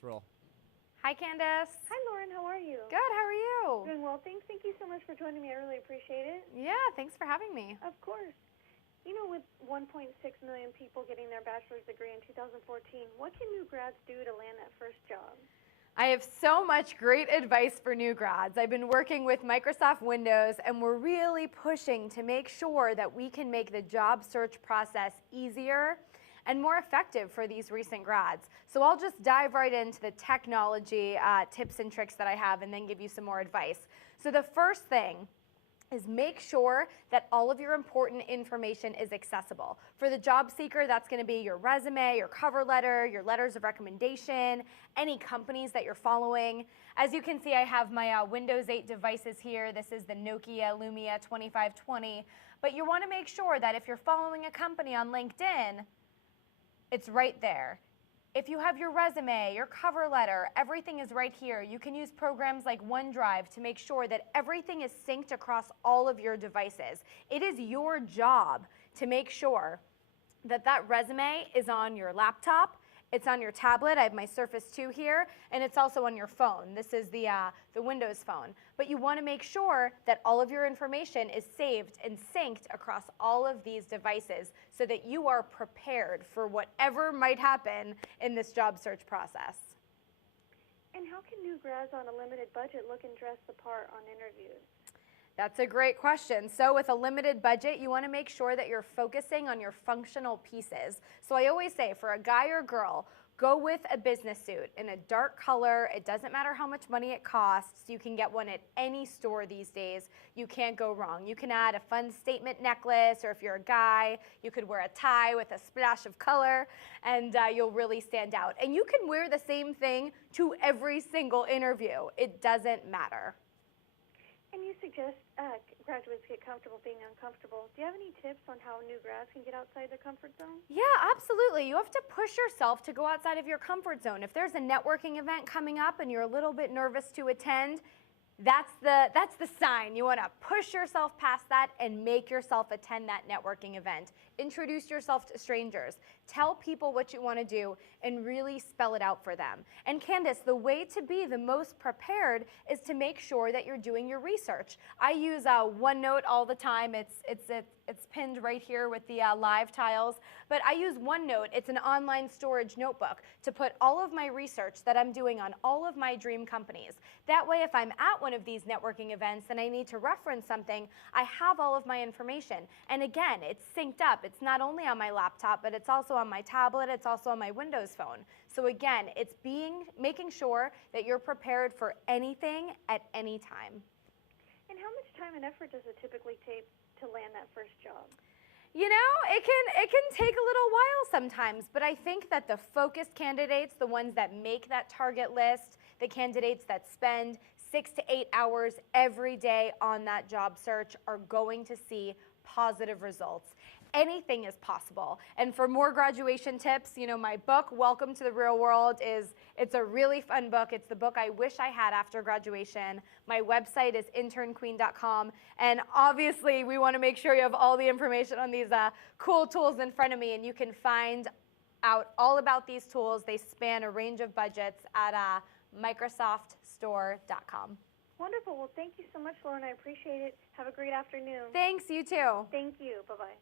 Let's roll. Hi, Candace. Hi, Lauren. How are you? Good. How are you? Doing well, thanks. Thank you so much for joining me. I really appreciate it. Yeah, thanks for having me. Of course. You know, with 1.6 million people getting their bachelor's degree in 2014, what can new grads do to land that first job? I have so much great advice for new grads. I've been working with Microsoft Windows, and we're really pushing to make sure that we can make the job search process easier and more effective for these recent grads. So I'll just dive right into the technology tips and tricks that I have and then give you some more advice. So the first thing is make sure that all of your important information is accessible. For the job seeker, that's going to be your resume, your cover letter, your letters of recommendation, any companies that you're following. As you can see, I have my Windows 8 devices here. This is the Nokia Lumia 2520. But you want to make sure that if you're following a company on LinkedIn, it's right there. If you have your resume, your cover letter, everything is right here. You can use programs like OneDrive to make sure that everything is synced across all of your devices. It is your job to make sure that that resume is on your laptop, it's on your tablet. I have my Surface 2 here, and it's also on your phone. This is the Windows phone. But you want to make sure that all of your information is saved and synced across all of these devices so that you are prepared for whatever might happen in this job search process. And how can new grads on a limited budget look and dress the part on interviews? That's a great question. So with a limited budget, you want to make sure that you're focusing on your functional pieces. So I always say for a guy or girl, go with a business suit in a dark color. It doesn't matter how much money it costs. You can get one at any store these days. You can't go wrong. You can add a fun statement necklace, or if you're a guy, you could wear a tie with a splash of color, and you'll really stand out. And you can wear the same thing to every single interview. It doesn't matter. And you suggest graduates get comfortable being uncomfortable. Do you have any tips on how new grads can get outside their comfort zone? Yeah, absolutely. You have to push yourself to go outside of your comfort zone. If there's a networking event coming up and you're a little bit nervous to attend, that's the sign. You want to push yourself past that and make yourself attend that networking event. Introduce yourself to strangers. Tell people what you want to do and really spell it out for them. And Candace, the way to be the most prepared is to make sure that you're doing your research. I use OneNote all the time. It's pinned right here with the live tiles. But I use OneNote. It's an online storage notebook to put all of my research that I'm doing on all of my dream companies. That way, if I'm at one of these networking events and I need to reference something, I have all of my information. And again, it's synced up. It's not only on my laptop, but it's also on my tablet. It's also on my Windows phone. So again, it's making sure that you're prepared for anything at any time. And how much time and effort does it typically take to land that first job? You know, it can take a little while sometimes, but I think that the focused candidates, the ones that make that target list, the candidates that spend 6 to 8 hours every day on that job search are going to see positive results. Anything is possible. And for more graduation tips, you know, my book, Welcome to the Real World, it's a really fun book. It's the book I wish I had after graduation. My website is internqueen.com. And obviously, we want to make sure you have all the information on these cool tools in front of me. And you can find out all about these tools. They span a range of budgets at microsoftstore.com. Wonderful. Well, thank you so much, Lauren. I appreciate it. Have a great afternoon. Thanks, you too. Thank you. Bye-bye.